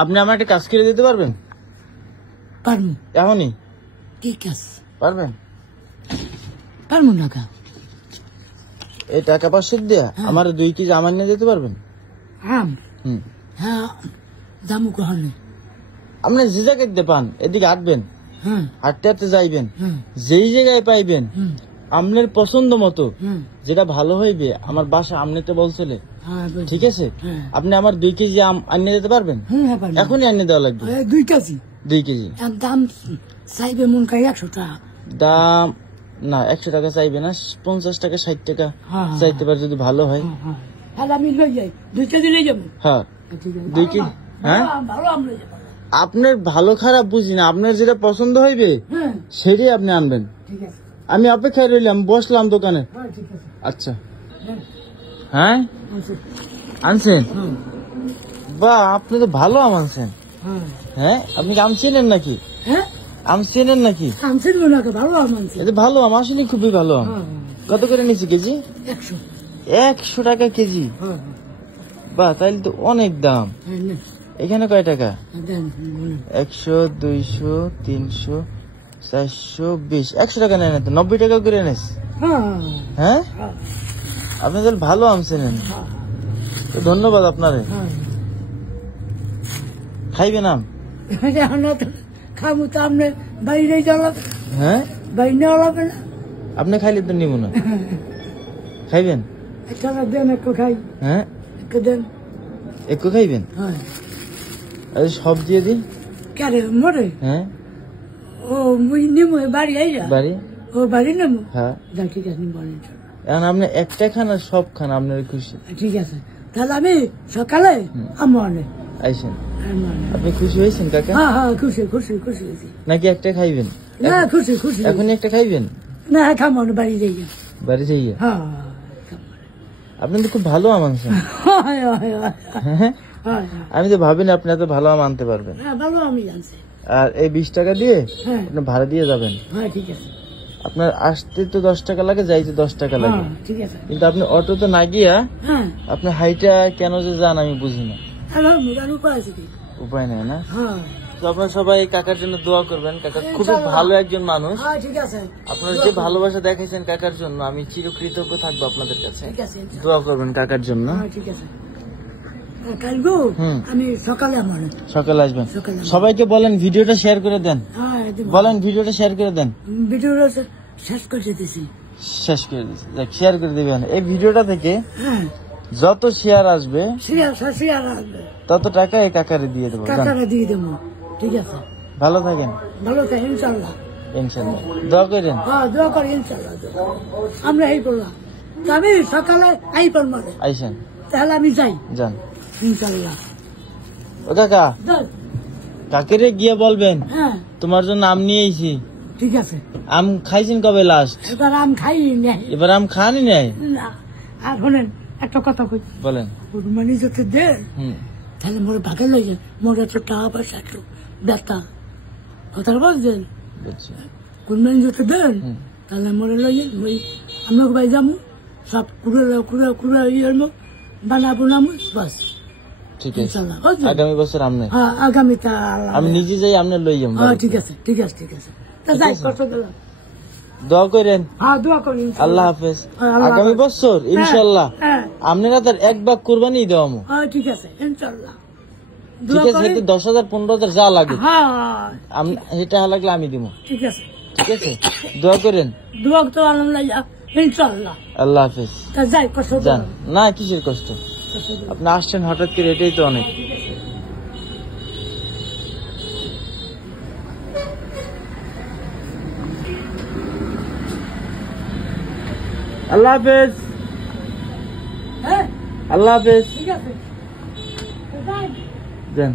আপনি আমার একটা কাজ করে দিতে পারবেন? পারবো। এখনই? কি কাজ? পারবেন? পারবো না কা। এই টাকা 500 দিয়া আমার 2 কেজি আম নিয়ে যেতে পারবেন? আম? হ্যাঁ, দামু কখনো। আপনি যে জায়গায় পান এদিকে হাঁটবেন, হাঁটতে হাঁটতে যাইবেন, যেই জায়গায় পাইবেন আপনার পছন্দ মতো যেটা ভালো হইবে। আমার বাসা আপনি তো বলছিলেন, ঠিক আছে? আপনি আমার 2 কেজি আম আনিয়ে দিতে পারবেন? এখনই আনিয়ে দেওয়া লাগবে। 2 কেজি? 2 কেজি। দাম চাইবে মন কাই 100 টাকা। দাম না 100 টাকা চাইবে না, 50 টাকা 60 টাকা চাইতে পারে যদি ভালো হয়। আমি লই যাই, 2 কেজি লই যাবো। হ্যাঁ 2 কেজি। হ্যাঁ ভালো আম লই যাবো। আপনার ভালো খারাপ বুঝি না, আপনার যেটা পছন্দ হইবে সেটাই আপনি আনবেন। আমি অপেক্ষায় রইলাম, বসলাম দোকানে। আচ্ছা হ্যাঁ আনছেন? বাহ, আপনি তো ভালো আম আনছেন। হ্যাঁ আপনি আম চেনেন নাকি? আম চেনেন নাকি? এটা ভালো আম, আসলে খুবই ভালো আম। কত করে নিচ্ছি কেজি? 100 টাকা কেজি? বাহ, তাইলে তো অনেক দাম। এখানে কয় টাকা? 100, 200, 300, 420, 100 টাকা নেন তো, 90 টাকা করে নেস। হ্যাঁ আপনি তাহলে ভালো আম চেনেন, ধন্যবাদ আপনারে। খাইবেন আম? খাবো তো আপনি বাইরে জ্বালাবে। হ্যাঁ বাইরে জ্বালাবে না, আপনি খাইলে তো নিব না। খাইবেন? একটা দেন, একটু খাই। হ্যাঁ একটু দেন। একটু খাইবেন? সব দিয়ে দিন। কেরে মরে? হ্যাঁ ও মুই নিমু বাড়ি আইরা। বাড়ি? ও বাড়ি নেমু। হ্যাঁ ঠিক আছে, বলেন। এখন আপনি একটা খান আর সব খান, আপনার খুশি। ঠিক আছে, তাহলে আমি সকালে আমনে আইসেন। আপনি খুশি হয়েছেন কাকা? হ্যাঁ হ্যাঁ, খুশি খুশি খুশি হয়েছি। নাকি একটা খাইবেন? না খুশি খুশি। এখন একটা খাইবেন? না খামন বাড়ি যাই। বাড়ি যাইয়ে? হ্যাঁ আপনি তো খুব ভালো আম আনছেন। আমি তো ভাবিনি আপনি এত ভালো আম আনতে পারবেন। ভালো আমি আনছি। আর এই 20 টাকা দিয়ে আপনি ভাড়া দিয়ে যাবেন। হ্যাঁ ঠিক আছে। আপনার আসতে তো 10 টাকা লাগে, যাইতে 10 টাকা লাগে। ঠিক আছে। কিন্তু আপনি অটো তো না গিয়া আপনি হাইটা কেন যে যান আমি বুঝি না। উপায় নাই না? তো আপনারা সবাই কাকার জন্য দোয়া করবেন। কাকা খুবই ভালো একজন মানুষ। ঠিক আছে। আপনারা যে ভালোবাসা দেখাইছেন কাকার জন্য আমি চিরকৃতজ্ঞ থাকবো আপনাদের কাছে। দোয়া করবেন কাকার জন্য। ঠিক আছে, আমি সকালে আসবেন। সবাইকে বলেন ভিডিওটা শেয়ার করে দেন। বলেন ভিডিওটা শেয়ার করে দেন। ভিডিওটা শেষ করে দিতেছি। শেষ করে দিচ্ছি, শেয়ার করে দিবেন। এই ভিডিওটা থেকে যত শেয়ার আসবে তত টাকা এই কাকারে দিয়ে দেবো। ঠিক আছে, ভালো থাকেন। ভালো থাকেন ইনশাল্লাহ। ইনশাল্লাহ দোয়া করেন। দোয়া করি ইনশাল্লাহ। আমরা এই বললাম আমি সকালে আইসেন, তাহলে আমি যাই। যান ইনশাল্লাহ। ও কাকা, কাকেরে গিয়ে বলবেন তোমার জন্য আম নিয়ে আইছি। ঠিক আছে। আম খাইছেন কবে লাস্ট? এবার আম খাই নাই। এবার আম খানি নাই? আর শোনেন একটা কথা কই। বলেন। কুরবানি যদি দেন তাহলে মোর ভাগে লই যান। মোর একটু টাকা পয়সা একটু ব্যথা কথা বলছেন। কুরবানি যদি দেন তাহলে মোরে লই যান। ওই আমরা ভাই যাবো সব কুড়ে ইয়ে বানাবো নামো বাস। ঠিক আছে, আগামী বছর আমনে? আগামীটা আমি নিজে যাই, আমনে লই যাবো। ঠিক আছে ঠিক আছে ঠিক আছে। দোয়া করেন। দোয়া করি। আল্লাহ হাফেজ। আগামী বছর ইনশাল্লাহ আপনারা তার 1 ভাগ কুরবানি দেওয়ামো। ঠিক আছে ইনশাল্লাহ। ঠিক আছে, 10,000 15,000 যা লাগে সেটা লাগলে আমি দিব। ঠিক আছে ঠিক আছে, দোয়া করেন। দোয়া তো আলহামদুলিল্লাহ ইনশাল্লাহ। আল্লাহ হাফেজ। যাই কষ্ট যান। না কিসের কষ্ট, আপনি আসছেন হঠাৎ করে, এটাই তো অনেক। আল্লাহ হাফেজ। আল্লাহ হাফেজ। ঠিক আছে যান।